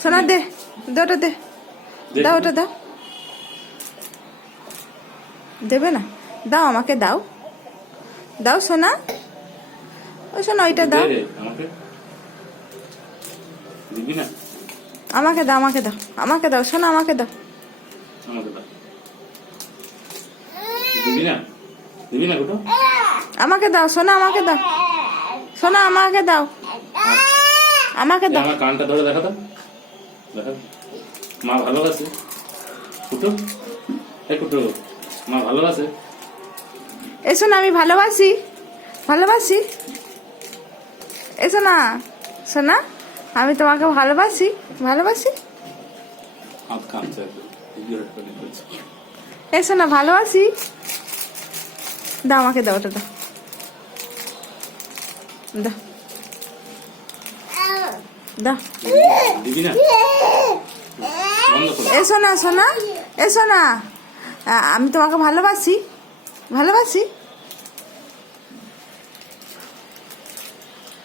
সোনা দে, দে ওটা দে, দাও ওটা দাও। দেবে না? দাও আমাকে দাও, দাও সোনা। ও সোনা ওইটা দাও, আমাকে দাও, আমাকে দাও, আমাকে দাও সোনা, আমাকে দাও। আমাকে দাও সোনা, আমাকে দাও সোনা, আমাকে দাও, আমাকে দাও। আমার কানটা ধরে দেখা দাও, দেখা মা ভালোবাসে কুটু, এই কুটু মা ভালোবাসে। এসো না, আমি ভালোবাসি, ভালোবাসি। এসো না সোনা, আমি তোমাকে ভালোবাসি, ভালোবাসি। এসো না, ভালোবাসি। দাও আমাকে, দাও ওটা দাও, দাও দাও। এসো না সোনা, এসো না, আমি তোমাকে ভালোবাসি, ভালোবাসি।